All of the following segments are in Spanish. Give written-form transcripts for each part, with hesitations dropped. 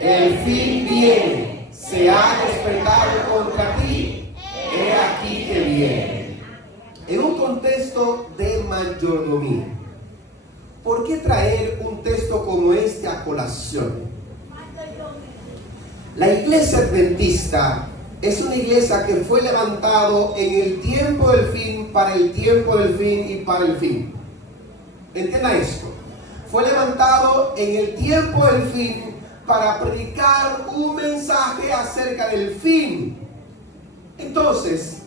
El fin viene, se ha despertado contra ti, he aquí que viene. En un contexto de mayordomía, ¿por qué traer un texto como este a colación? La iglesia adventista es una iglesia que fue levantado en el tiempo del fin, para el tiempo del fin y para el fin. Entienda esto. Fue levantado en el tiempo del fin para predicar un mensaje acerca del fin. Entonces,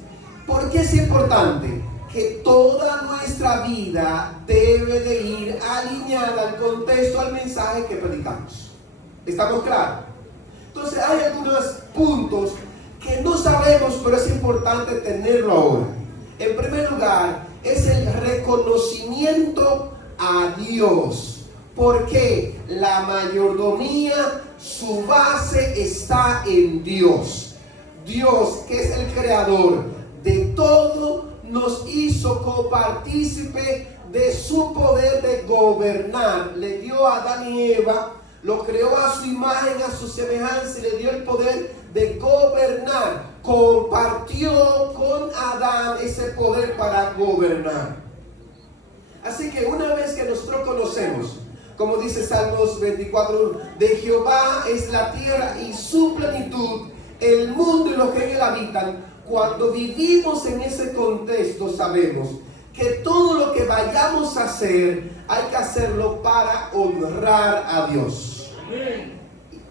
¿por qué es importante? Que toda nuestra vida debe de ir alineada al contexto, al mensaje que predicamos. ¿Estamos claros? Entonces hay algunos puntos que no sabemos, pero es importante tenerlo ahora. En primer lugar, es el reconocimiento a Dios. Porque la mayordomía, su base está en Dios. Dios, que es el creador de todo, nos hizo copartícipe de su poder de gobernar. Le dio a Adán y Eva, lo creó a su imagen, a su semejanza, y le dio el poder de gobernar. Compartió con Adán ese poder para gobernar. Así que una vez que nosotros conocemos, como dice Salmos 24, de Jehová es la tierra y su plenitud, el mundo y los que en él habitan. Cuando vivimos en ese contexto, sabemos que todo lo que vayamos a hacer, hay que hacerlo para honrar a Dios.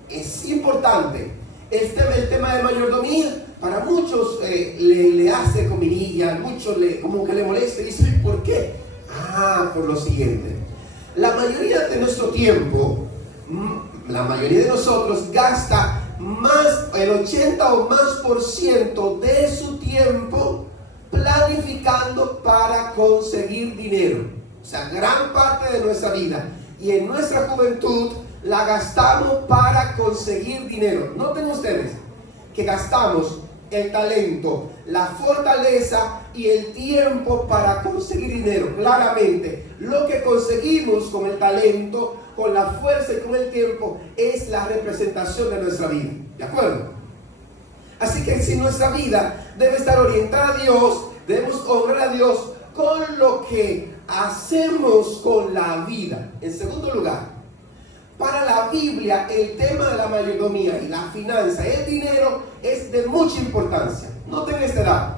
Es importante. El tema de mayordomía, para muchos le hace comidilla, muchos como que le molesta y dicen, ¿por qué? Por lo siguiente. La mayoría de nuestro tiempo, la mayoría de nosotros gasta más, el 80 o más % de su tiempo planificando para conseguir dinero. O sea, gran parte de nuestra vida y en nuestra juventud la gastamos para conseguir dinero. Noten ustedes que gastamos el talento, la fortaleza y el tiempo para conseguir dinero. Claramente, lo que conseguimos con el talento, con la fuerza y con el tiempo es la representación de nuestra vida. ¿De acuerdo? Así que si nuestra vida debe estar orientada a Dios, debemos honrar a Dios con lo que hacemos con la vida. En segundo lugar, para la Biblia, el tema de la mayordomía y la finanza, el dinero, es de mucha importancia. Noten esta edad.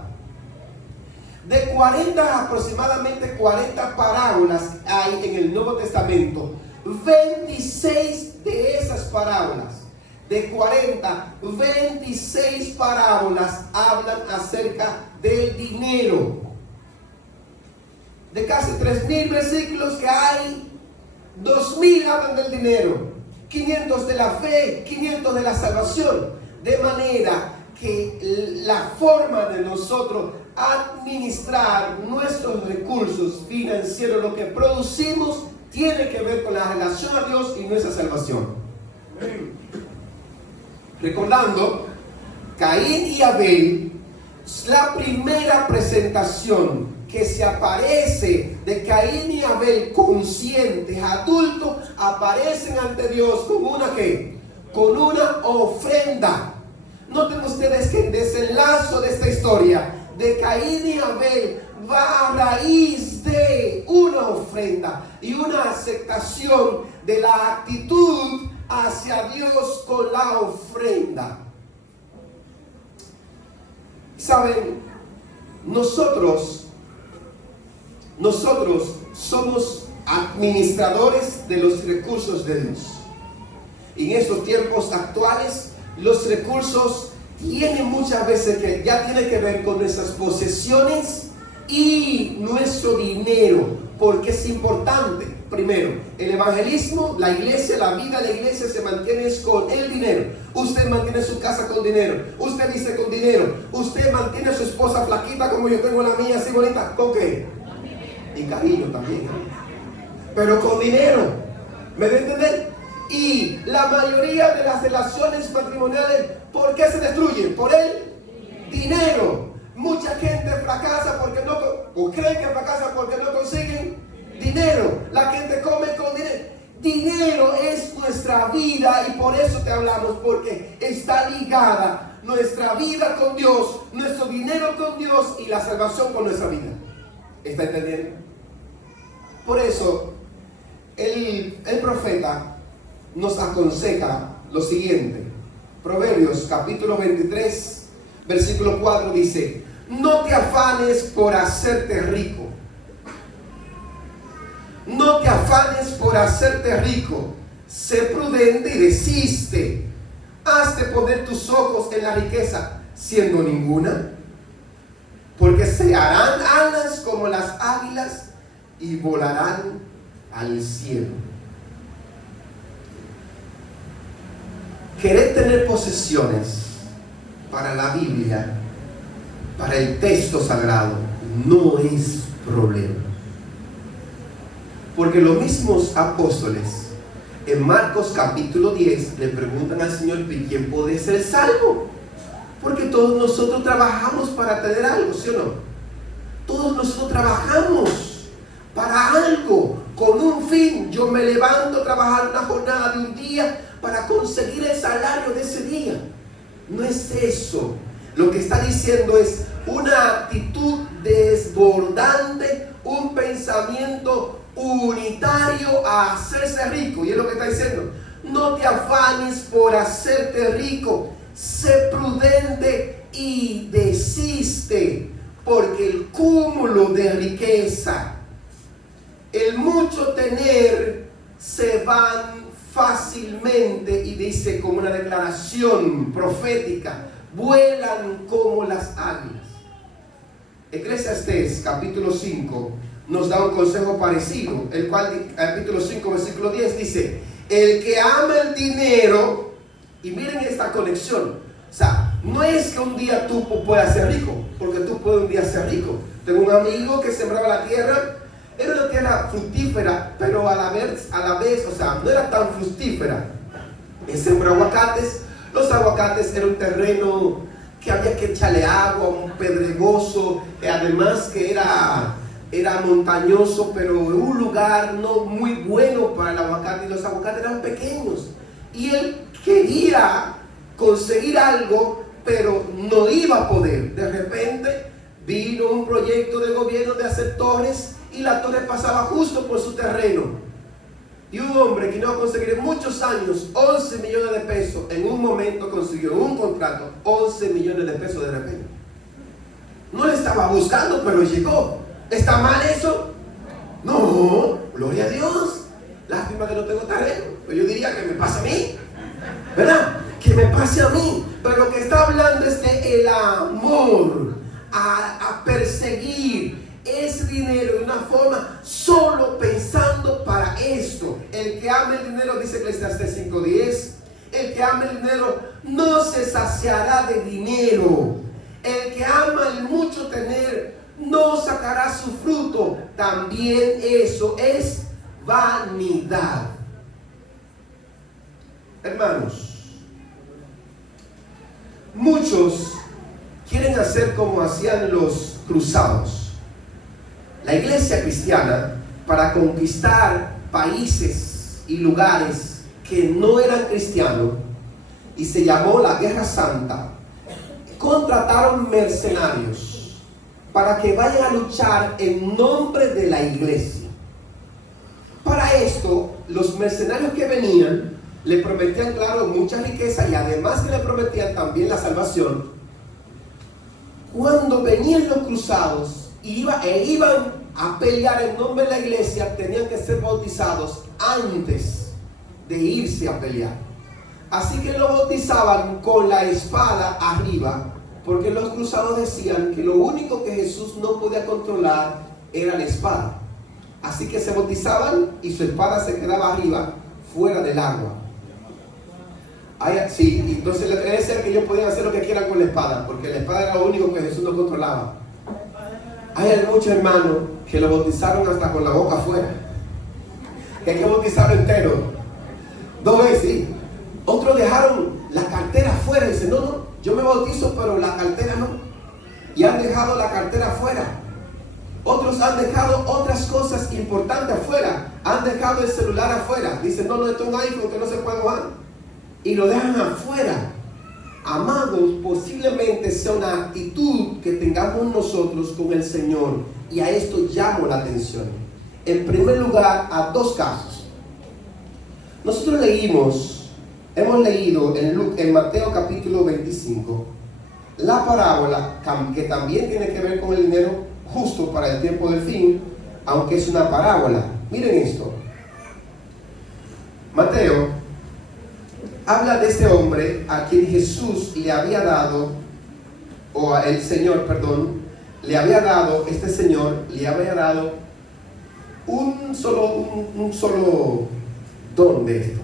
De 40, aproximadamente 40 parábolas hay en el Nuevo Testamento. 26 de esas parábolas, de 40, 26 parábolas hablan acerca del dinero. De casi 3.000 versículos que hay, 2.000 hablan del dinero, 500 de la fe, 500 de la salvación. De manera que la forma de nosotros administrar nuestros recursos financieros, lo que producimos, tiene que ver con la relación a Dios y nuestra salvación. Recordando, Caín y Abel, la primera presentación que se aparece de Caín y Abel conscientes, adultos, aparecen ante Dios con una ¿qué? Con una ofrenda. Noten ustedes que el desenlace de esta historia de Caín y Abel va a raíz de una ofrenda y una aceptación de la actitud hacia Dios con la ofrenda. Saben, nosotros somos administradores de los recursos de Dios. En estos tiempos actuales, los recursos tienen muchas veces que ya tiene que ver con nuestras posesiones y nuestro dinero, porque es importante. Primero, el evangelismo, la iglesia, la vida de la iglesia se mantiene con el dinero. Usted mantiene su casa con dinero, usted dice con dinero, usted mantiene a su esposa flaquita como yo tengo la mía, así bonita. ¿Con qué? Y cariño también, pero con dinero. ¿Me debe entender? Y la mayoría de las relaciones matrimoniales, ¿por qué se destruyen? Por el dinero. Mucha gente fracasa porque o creen que fracasa porque no consiguen dinero. La gente come con dinero. dinero es nuestra vida, y por eso te hablamos, porque está ligada nuestra vida con Dios, nuestro dinero con Dios y la salvación con nuestra vida. ¿Está entendiendo? Por eso el profeta nos aconseja lo siguiente. Proverbios capítulo 23 versículo 4 dice: no te afanes por hacerte rico. No te afanes por hacerte rico. Sé prudente y desiste. Has de poner tus ojos en la riqueza, siendo ninguna, porque se harán alas como las águilas y volarán al cielo. Querer tener posesiones para la Biblia, para el texto sagrado, no es problema. Porque los mismos apóstoles en Marcos capítulo 10 le preguntan al Señor: ¿quién puede ser salvo? Porque todos nosotros trabajamos para tener algo, ¿sí o no? Todos nosotros trabajamos para algo, con un fin. Yo me levanto a trabajar una jornada de un día para conseguir el salario de ese día. No es eso. Lo que está diciendo es una actitud desbordante, un pensamiento unitario a hacerse rico. Y es lo que está diciendo: no te afanes por hacerte rico, sé prudente y desiste, porque el cúmulo de riqueza, el mucho tener, se van fácilmente. Y dice como una declaración profética: vuelan como las águilas. Eclesiastés capítulo 5 nos da un consejo parecido, el cual, capítulo 5 versículo 10 dice: el que ama el dinero. Y miren esta conexión. O sea, no es que un día tú puedas ser rico, porque tú puedes un día ser rico. Tengo un amigo que sembraba la tierra. Era una tierra fructífera, pero a la vez, o sea, no era tan fructífera. Él sembró aguacates. Los aguacates era un terreno que había que echarle agua, un pedregoso, además que era montañoso, pero un lugar no muy bueno para el aguacate, y los aguacates eran pequeños. Y él quería conseguir algo, pero no iba a poder. De repente vino un proyecto de gobierno de hacer torres, y la torre pasaba justo por su terreno. Y un hombre que no va a conseguir en muchos años 11 millones de pesos, en un momento consiguió un contrato, 11 millones de pesos de repente. No le estaba buscando, pero llegó. ¿Está mal eso? No, gloria a Dios. Lástima que no tengo terreno. Pero yo diría que me pase a mí, ¿verdad? Que me pase a mí. Pero lo que está hablando es de el amor a perseguir ese dinero de una forma solo pensando para esto. El que ama el dinero, dice Eclesiastés 5:10, el que ama el dinero no se saciará de dinero. El que ama el mucho tener no sacará su fruto. También eso es vanidad. Hermanos, muchos quieren hacer como hacían los cruzados. La iglesia cristiana, para conquistar países y lugares que no eran cristianos, y se llamó la Guerra Santa, contrataron mercenarios para que vayan a luchar en nombre de la iglesia. Para esto, los mercenarios que venían le prometían, claro, mucha riqueza, y además que le prometían también la salvación. Cuando venían los cruzados iban a pelear en nombre de la iglesia, tenían que ser bautizados antes de irse a pelear. Así que lo bautizaban con la espada arriba, porque los cruzados decían que lo único que Jesús no podía controlar era la espada. Así que se bautizaban y su espada se quedaba arriba, fuera del agua. Sí, entonces le decía que ellos podían hacer lo que quieran con la espada, porque la espada era lo único que Jesús no controlaba. Hay muchos hermanos que lo bautizaron hasta con la boca afuera, que hay que bautizarlo entero 2 veces, ¿sí? Otros dejaron la cartera afuera y dicen: no, yo me bautizo, pero la cartera no. Y han dejado la cartera afuera. Otros han dejado otras cosas importantes afuera. Han dejado el celular afuera. Dicen, no, esto es un iPhone que no se puede jugar. Y lo dejan afuera. Amados, posiblemente sea una actitud que tengamos nosotros con el Señor. Y a esto llamo la atención. En primer lugar, a dos casos. Nosotros hemos leído en Mateo capítulo 25, la parábola que también tiene que ver con el dinero justo para el tiempo del fin, aunque es una parábola. Miren esto. Mateo habla de este hombre a quien Jesús le había dado, o el Señor, perdón, le había dado un solo don de esto,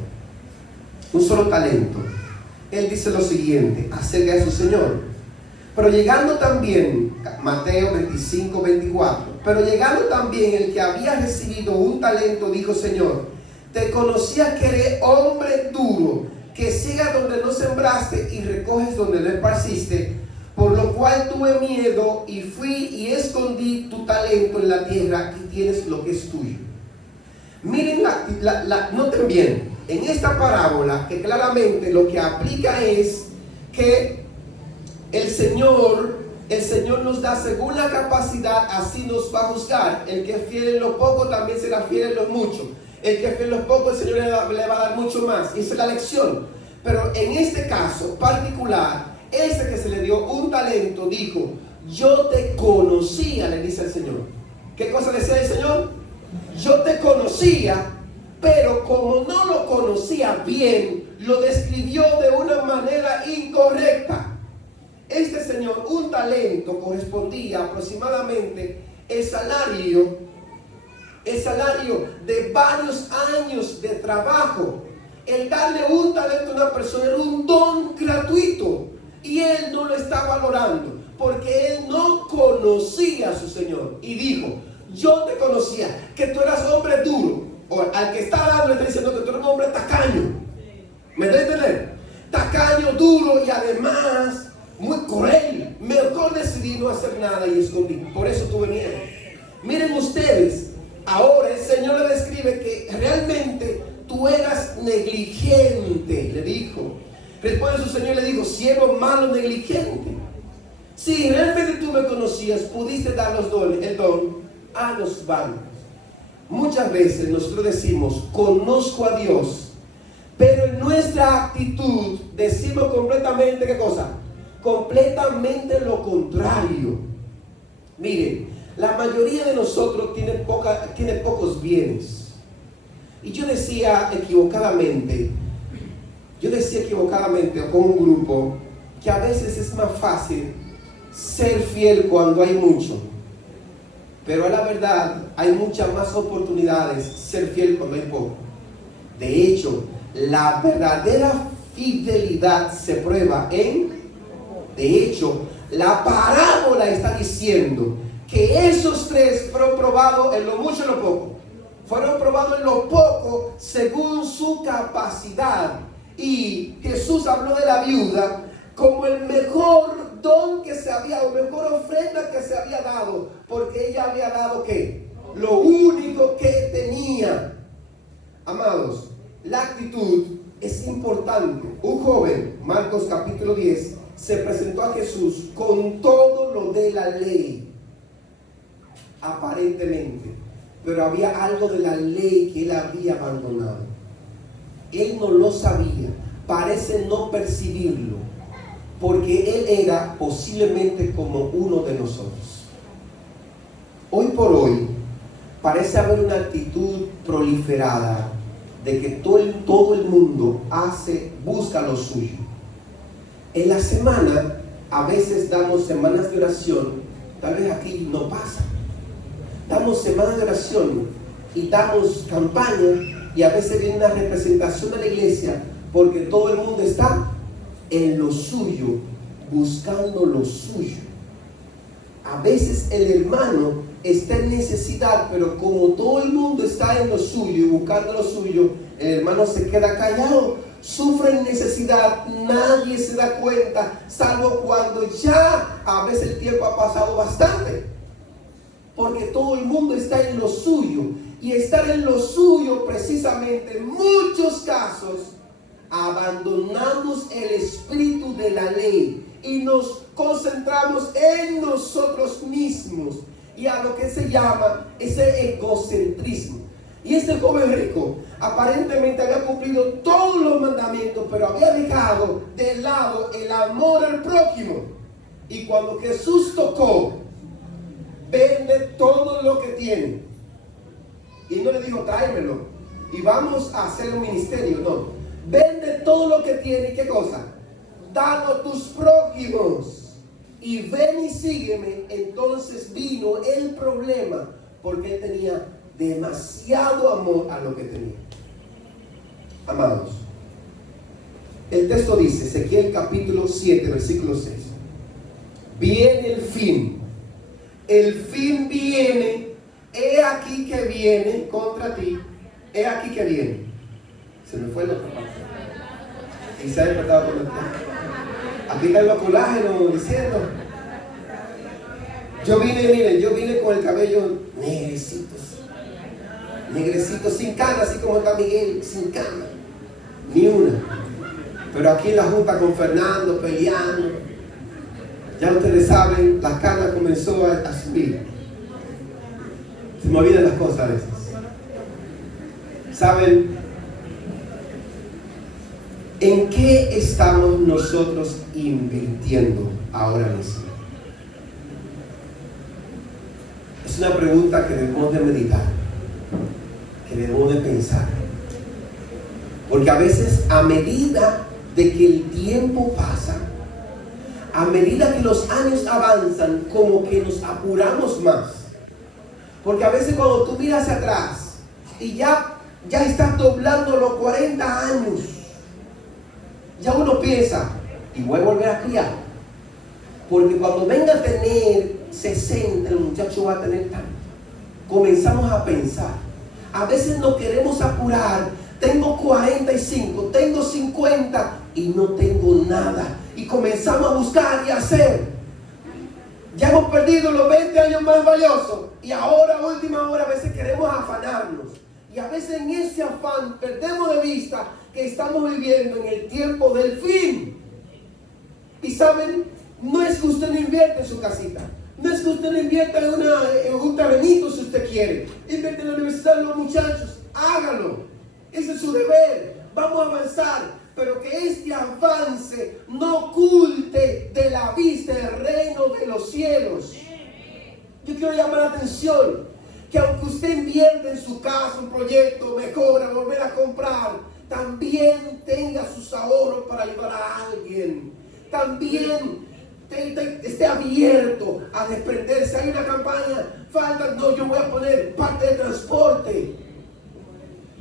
un solo talento. Él dice lo siguiente acerca de su Señor. Pero llegando también, Mateo 25, 24, pero llegando también el que había recibido un talento, dijo: Señor, te conocía que eres hombre duro, que siegas donde no sembraste y recoges donde no esparciste, por lo cual tuve miedo y fui y escondí tu talento en la tierra y tienes lo que es tuyo. Miren, noten bien, en esta parábola que claramente lo que aplica es que el Señor nos da según la capacidad, así nos va a juzgar. El que es fiel en lo poco también será fiel en lo mucho. El que es fiel en lo poco, el Señor le va a dar mucho más. Esa es la lección. Pero en este caso particular, ese que se le dio un talento dijo: yo te conocía, le dice el Señor. ¿Qué cosa decía el Señor? Yo te conocía, pero como no lo conocía bien, lo describió de una manera incorrecta. Este señor, un talento correspondía aproximadamente el salario de varios años de trabajo. El darle un talento a una persona era un don gratuito y él no lo está valorando porque él no conocía a su Señor. Y dijo: yo te conocía, que tú eras hombre duro. O al que está dando le está diciendo que tú eres un hombre tacaño. ¿Me da a entender? Tacaño, duro y además muy cruel. Mejor decidí no hacer nada y escondí. Por eso tuve miedo. Miren ustedes, ahora el Señor le describe que realmente tú eras negligente, le dijo. Después su Señor le dijo: siervo malo, negligente. Si realmente tú me conocías, pudiste dar el don a los bancos. Muchas veces nosotros decimos: conozco a Dios, pero en nuestra actitud decimos completamente, ¿qué cosa? Completamente lo contrario. Miren, la mayoría de nosotros tiene pocos bienes. Y yo decía equivocadamente con un grupo que a veces es más fácil ser fiel cuando hay mucho. Pero a la verdad hay muchas más oportunidades ser fiel cuando hay poco. De hecho, la verdadera fidelidad se prueba de hecho, la parábola está diciendo que esos tres fueron probados en lo mucho y en lo poco. Fueron probados en lo poco según su capacidad. Y Jesús habló de la viuda como el mejor don que se había, o mejor ofrenda que se había dado, porque ella había dado ¿qué? Lo único que tenía. Amados, la actitud es importante. Un joven, Marcos capítulo 10, se presentó a Jesús con todo lo de la ley, aparentemente, pero había algo de la ley que él había abandonado. Él no lo sabía, parece no percibirlo, porque él era posiblemente como uno de nosotros. Hoy por hoy parece haber una actitud proliferada de que todo el mundo busca lo suyo. En la semana a veces damos semanas de oración. Tal vez aquí no pasa. Damos semanas de oración y damos campaña, y a veces viene una representación de la iglesia porque todo el mundo está en lo suyo, buscando lo suyo. A veces el hermano está en necesidad, pero como todo el mundo está en lo suyo y buscando lo suyo, el hermano se queda callado. Sufre necesidad, nadie se da cuenta, salvo cuando ya a veces el tiempo ha pasado bastante. porque todo el mundo está en lo suyo. Y estar en lo suyo, precisamente, en muchos casos, abandonamos el espíritu de la ley y nos concentramos en nosotros mismos y a lo que se llama ese egocentrismo. Y este joven rico aparentemente había cumplido todos los mandamientos, pero había dejado de lado el amor al prójimo. Y cuando Jesús tocó, vende todo lo que tiene. Y no le dijo, tráemelo y vamos a hacer un ministerio. No, vende todo lo que tiene. ¿Qué cosa? Dalo a tus prójimos y ven y sígueme. Entonces vino el problema, porque él tenía demasiado amor a lo que tenía. Amados, el texto dice, Ezequiel capítulo 7, versículo 6. Viene el fin viene, he aquí que viene contra ti, he aquí que viene. Se me fue la otra parte. Y se ha despertado con el tiempo. Aquí está el colágeno diciendo. Yo vine con el cabello negrecito, sin cana, así como está Miguel, sin cana, ni una. Pero aquí en la junta con Fernando peleando, ya ustedes saben, las canas comenzó a subir. Se me olvidan las cosas a veces. ¿Saben en qué estamos nosotros invirtiendo ahora mismo? Es una pregunta que debemos de meditar, que debemos de pensar. Porque a veces, a medida de que el tiempo pasa, a medida que los años avanzan, como que nos apuramos más. Porque a veces cuando tú miras hacia atrás y ya estás doblando los 40 años, ya uno piensa, y voy a volver a criar. Porque cuando venga a tener 60, el muchacho va a tener tanto. Comenzamos a pensar. A veces no queremos apurar. Tengo 45, tengo 50 y no tengo nada. Y comenzamos a buscar y a hacer. Ya hemos perdido los 20 años más valiosos. Y ahora, a última hora, a veces queremos afanarnos. Y a veces en ese afán perdemos de vista que estamos viviendo en el tiempo del fin. Y saben, no es que usted no invierta en su casita. No es que usted no invierta en un terrenito si usted quiere. Invierte en la universidad de los muchachos. Hágalo. Ese es su deber. Vamos a avanzar. Pero que este avance no oculte de la vista el reino de los cielos. Yo quiero llamar la atención que aunque usted invierta en su casa un proyecto, mejora, volver a comprar, también tenga sus ahorros para ayudar a alguien. También esté abierto a desprenderse. Hay una campaña, falta, no, yo voy a poner parte de transporte.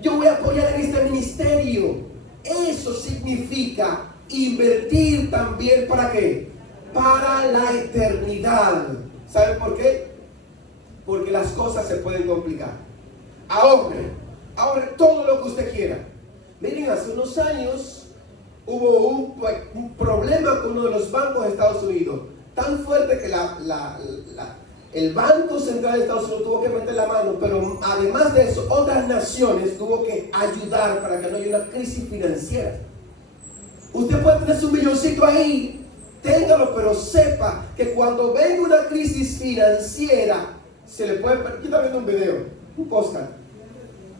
Yo voy a apoyar en este ministerio. Eso significa invertir también, ¿para qué? Para la eternidad. ¿Saben por qué? Porque las cosas se pueden complicar. Ahorre todo lo que usted quiera. Miren, hace unos años hubo un problema con uno de los bancos de Estados Unidos, tan fuerte que el Banco Central de Estados Unidos tuvo que meter la mano, pero además de eso, otras naciones tuvo que ayudar para que no haya una crisis financiera. Usted puede tener su milloncito ahí, téngalo, pero sepa que cuando venga una crisis financiera, se le puede... Yo estaba viendo un video, un podcast,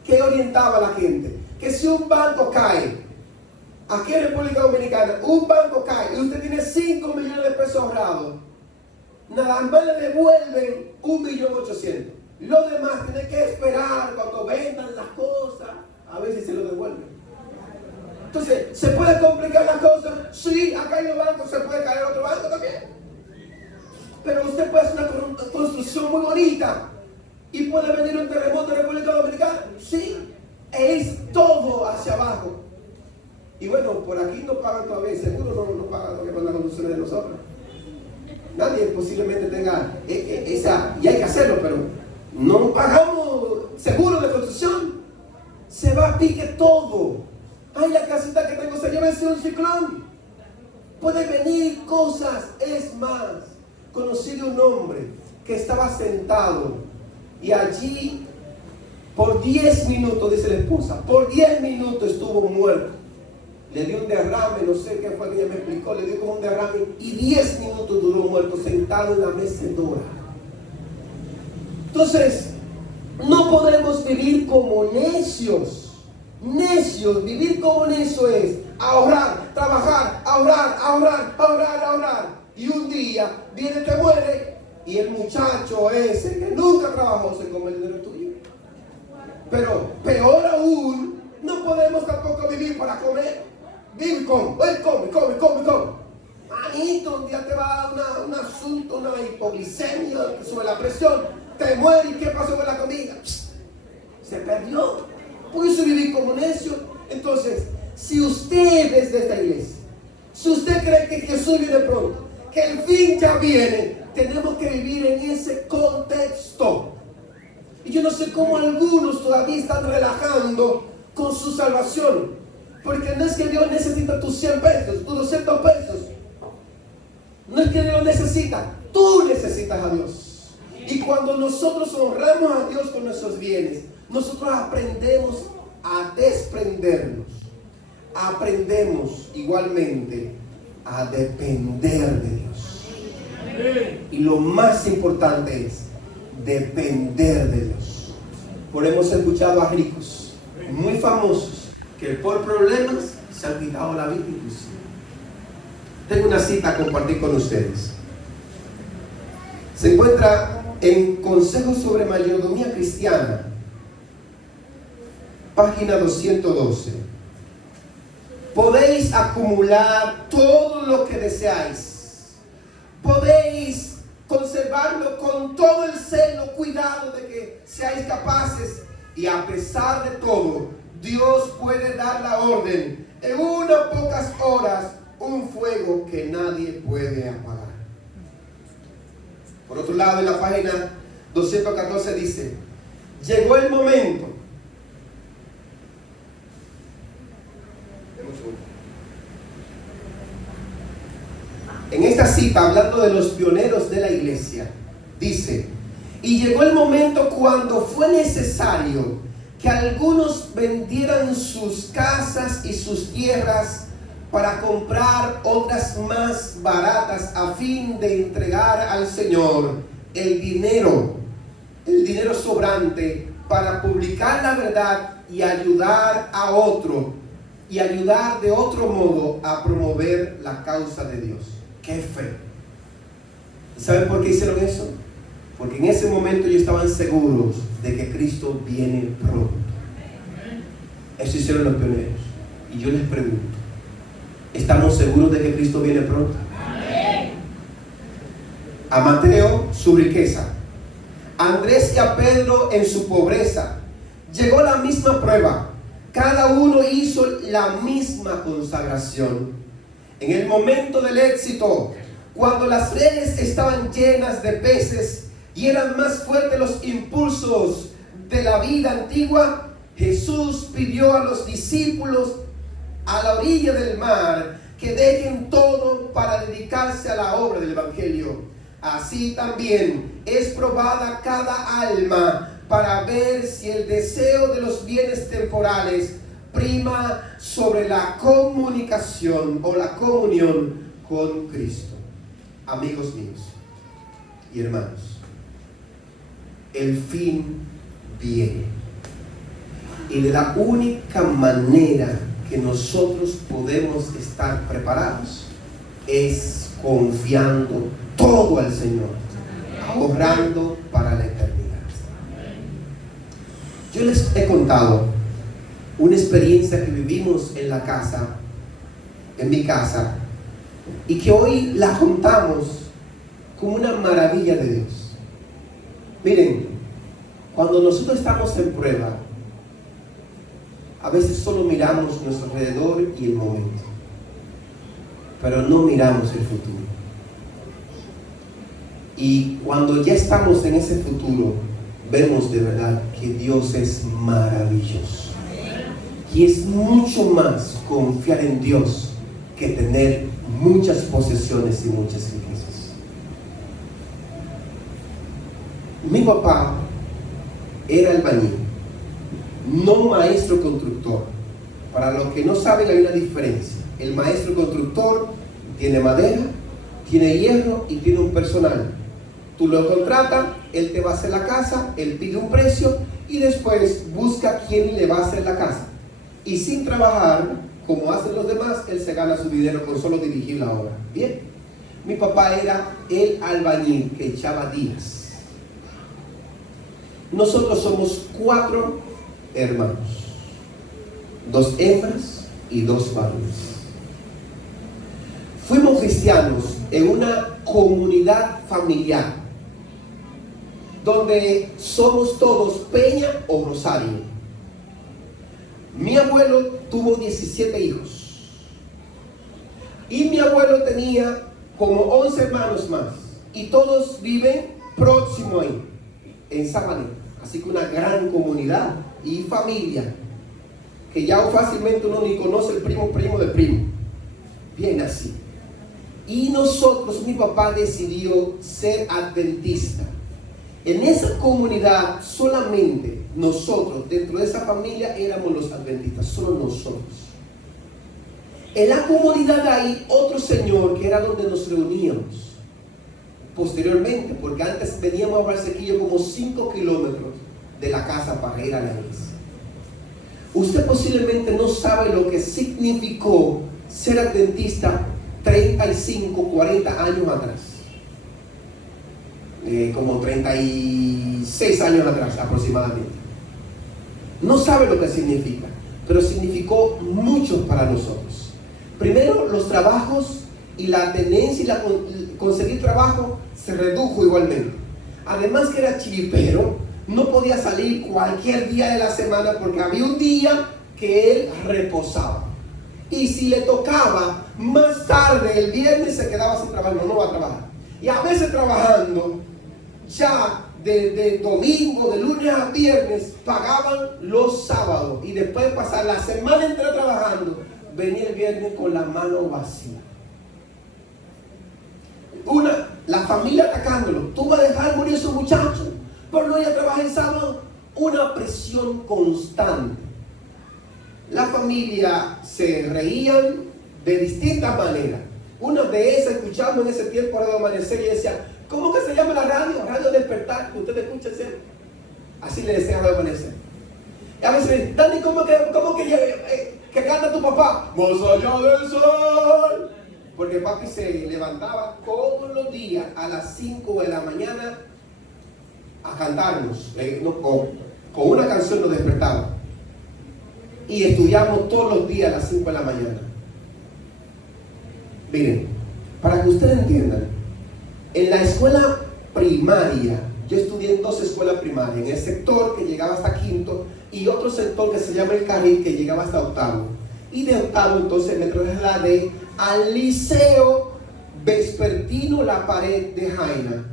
que orientaba a la gente, que si un banco cae, aquí en República Dominicana, un banco cae y usted tiene 5 millones de pesos ahorrados, nada más le devuelven 1.800.000. Lo demás tiene que esperar cuando vendan las cosas, a ver si se lo devuelven. Entonces, ¿se puede complicar las cosas? Sí, acá en los bancos se puede caer otro banco también. Pero usted puede hacer una construcción muy bonita y puede venir un terremoto en República Dominicana. Sí, es todo hacia abajo. Y bueno, por aquí no pagan todavía, seguro no pagan todavía con las construcciones de nosotros. Nadie posiblemente tenga esa, y hay que hacerlo, pero no pagamos seguro de construcción. Se va a pique todo. Ay, la casita que tengo se lleva un ciclón. Puede venir cosas. Es más, conocí de un hombre que estaba sentado Y allí, por 10 minutos, dice la esposa, por 10 minutos estuvo muerto. Le dio un derrame, no sé qué fue que ella me explicó, le dio como un derrame y 10 minutos duró muerto, sentado en la mecedora. Entonces, no podemos vivir como necios. Necios, vivir como necio es ahorrar, trabajar, ahorrar. Y un día viene, te muere, y el muchacho ese que nunca trabajó se come el dinero tuyo. Pero peor aún, no podemos tampoco vivir para comer. Vive y come. Manito, un día te va a dar un asunto, una hipoglicemia, que sube la presión, te muere, ¿y qué pasó con la comida? Se perdió. Puede vivir como necio. Entonces, si usted es de esta iglesia, si usted cree que Jesús viene pronto, que el fin ya viene, tenemos que vivir en ese contexto. Y yo no sé cómo algunos todavía están relajando con su salvación, porque no es que Dios necesita tus 100 pesos, tus 200 pesos. No es que Dios lo necesita, tú necesitas a Dios. Y cuando nosotros honramos a Dios con nuestros bienes, nosotros aprendemos a desprendernos. Aprendemos igualmente a depender de Dios. Y lo más importante es depender de Dios. Por hemos escuchado a ricos muy famosos que por problemas se han quitado la vida inclusive. Tengo una cita a compartir con ustedes. Se encuentra en Consejos sobre Mayordomía Cristiana, página 212. Podéis acumular todo lo que deseáis. Podéis conservarlo con todo el celo, cuidado de que seáis capaces. Y a pesar de todo, Dios puede dar la orden en unas pocas horas, un fuego que nadie puede apagar. Por otro lado, en la página 214 dice: llegó el momento. En esta cita, hablando de los pioneros de la iglesia, dice: y llegó el momento cuando fue necesario que algunos vendieran sus casas y sus tierras para comprar otras más baratas a fin de entregar al Señor el dinero sobrante para publicar la verdad y ayudar a otro, y ayudar de otro modo a promover la causa de Dios. ¡Qué fe! ¿Saben por qué hicieron eso? Porque en ese momento ellos estaban seguros de que Cristo viene pronto. Eso hicieron los pioneros. Y yo les pregunto, ¿estamos seguros de que Cristo viene pronto? A Mateo, su riqueza. A Andrés y a Pedro en su pobreza. Llegó la misma prueba. Cada uno hizo la misma consagración. En el momento del éxito, cuando las redes estaban llenas de peces y eran más fuertes los impulsos de la vida antigua, Jesús pidió a los discípulos a la orilla del mar que dejen todo para dedicarse a la obra del Evangelio. Así también es probada cada alma para ver si el deseo de los bienes temporales prima sobre la comunicación o la comunión con Cristo. Amigos míos y hermanos, el fin viene, y de la única manera que nosotros podemos estar preparados es confiando todo al Señor, ahorrando para la eternidad. Yo les he contado una experiencia que vivimos en la casa, en mi casa, y que hoy la contamos como una maravilla de Dios. Miren, cuando nosotros estamos en prueba, a veces solo miramos nuestro alrededor y el momento, pero no miramos el futuro. Y cuando ya estamos en ese futuro, vemos de verdad que Dios es maravilloso. Y es mucho más confiar en Dios que tener muchas posesiones y muchas riquezas. Mi papá era albañil, no maestro constructor. Para los que no saben, hay una diferencia. El maestro constructor tiene madera, tiene hierro y tiene un personal. Tú lo contratas, él te va a hacer la casa, él pide un precio y después busca quién le va a hacer la casa. Y sin trabajar, como hacen los demás, él se gana su dinero con solo dirigir la obra. Bien, mi papá era el albañil que echaba días. Nosotros somos 4 hermanos, 2 hembras y 2 varones. Fuimos cristianos en una comunidad familiar donde somos todos Peña o Rosario. Mi abuelo tuvo 17 hijos y mi abuelo tenía como 11 hermanos más y todos viven próximo ahí, en Sabané. Así que una gran comunidad y familia que ya fácilmente uno ni conoce el primo de primo. Bien así. Y nosotros, mi papá decidió ser adventista. En esa comunidad solamente nosotros, dentro de esa familia, éramos los adventistas, solo nosotros. En la comunidad hay otro señor que era donde nos reuníamos posteriormente, porque antes veníamos a Barsequillo como 5 kilómetros de la casa para ir a la iglesia. Usted posiblemente no sabe lo que significó ser adventista 35, 40 años atrás. Como 36 años atrás aproximadamente. No sabe lo que significa, pero significó mucho para nosotros. Primero, los trabajos y la tendencia y conseguir trabajo se redujo igualmente. Además que era chiripero, no podía salir cualquier día de la semana porque había un día que él reposaba. Y si le tocaba más tarde, el viernes, se quedaba sin trabajo, no va a trabajar. Y a veces trabajando, ya de domingo, de lunes a viernes, pagaban los sábados. Y después de pasar la semana entera trabajando, venía el viernes con la mano vacía. La familia atacándolo. Tú vas a dejar morir a esos muchachos, pero no ya trabajar el sábado. Una presión constante. La familia se reían de distintas maneras. Una de esas escuchamos en ese tiempo Radio Amanecer y decía, ¿cómo que se llama la radio? Radio Despertar, que usted escucha siempre. Así le decían a Radio Amanecer. Y a veces le dicen, Dani, ¿cómo que canta tu papá? Más allá del sol. Porque papi se levantaba todos los días a las 5 de la mañana a cantarnos. Con una canción nos despertaba. Y estudiamos todos los días a las 5 de la mañana. Miren, para que ustedes entiendan, en la escuela primaria, yo estudié en 2 escuelas primarias, en el sector que llegaba hasta 5º y otro sector que se llama el Carril que llegaba hasta 8º. Y de 8º entonces me trasladé al liceo vespertino La Pared de Jaina.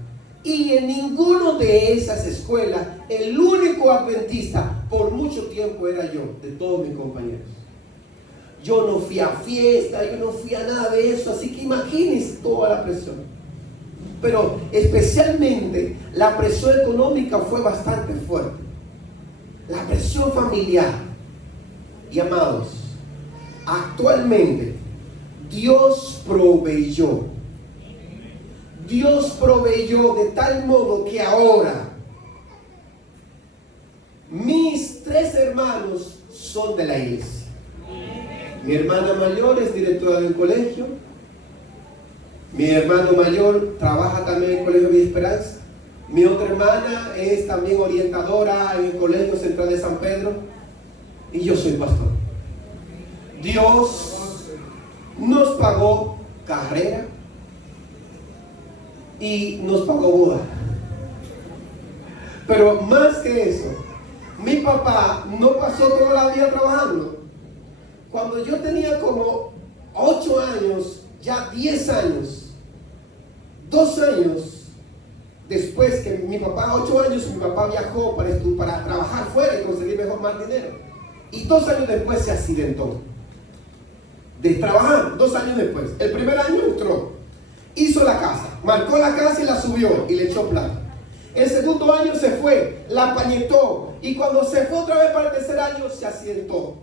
Y en ninguno de esas escuelas, el único adventista por mucho tiempo era yo, de todos mis compañeros. Yo no fui a fiesta, yo no fui a nada de eso, así que imagínense toda la presión. Pero especialmente la presión económica fue bastante fuerte. La presión familiar. Y amados, actualmente Dios proveyó. Dios proveyó de tal modo que ahora mis 3 hermanos son de la iglesia. Mi hermana mayor es directora del colegio. Mi hermano mayor trabaja también en el Colegio Vida Esperanza. Mi otra hermana es también orientadora en el Colegio Central de San Pedro. Y yo soy pastor. Dios nos pagó carrera y nos pagó boda. Pero más que eso, mi papá no pasó toda la vida trabajando. Cuando yo tenía como 8 años, ya 10 años, 2 años después que mi papá, 8 años, mi papá viajó para trabajar fuera y conseguir más dinero. Y 2 años después se accidentó de trabajar. 2 años después, el primer año entró, hizo la casa, marcó la casa y la subió y le echó plata. El segundo año se fue, la pañetó. Y cuando se fue otra vez para el tercer año, se asientó.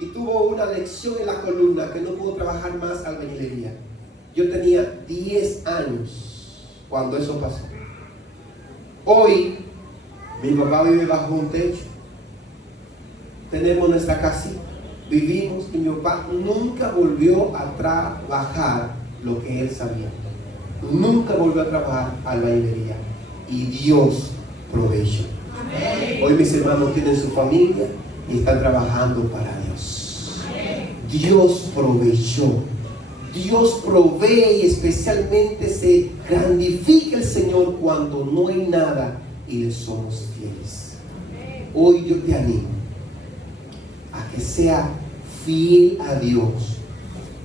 Y tuvo una lección en la columna que no pudo trabajar más albañilería. Yo tenía 10 años cuando eso pasó. Hoy, mi papá vive bajo un techo. Tenemos nuestra casita. Vivimos y mi papá nunca volvió a trabajar lo que él sabía. Nunca volvió a trabajar albañilería. Y Dios proveyó. Hoy mis hermanos tienen su familia y están trabajando para Dios. Dios proveyó. Dios provee y especialmente se grandifica el Señor cuando no hay nada y le somos fieles. Hoy yo te animo a que sea fiel a Dios,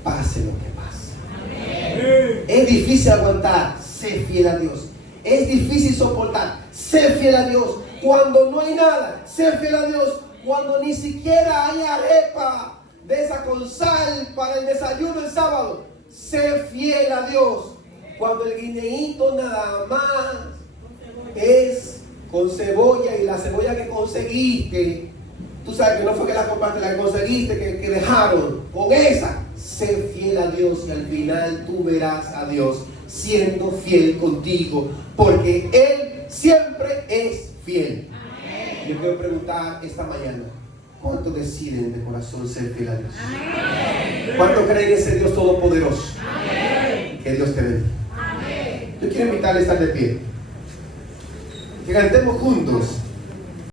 pase lo que pase. Es difícil aguantar, sé fiel a Dios. Es difícil soportar, sé fiel a Dios. Cuando no hay nada, sé fiel a Dios. Cuando ni siquiera hay arepa de esa con sal para el desayuno el sábado, sé fiel a Dios. Cuando el guineíto nada más es con cebolla y la cebolla que conseguiste, tú sabes que no fue que la compraste, la que conseguiste, que dejaron, con esa, sé fiel a Dios y al final tú verás a Dios siendo fiel contigo, porque Él siempre es fiel. Amén. Yo quiero preguntar esta mañana, ¿cuántos deciden de corazón ser fiel a Dios? ¿Cuántos creen en ese Dios todopoderoso? Amén. Que Dios te bendiga. Yo quiero invitarles a estar de pie, que cantemos juntos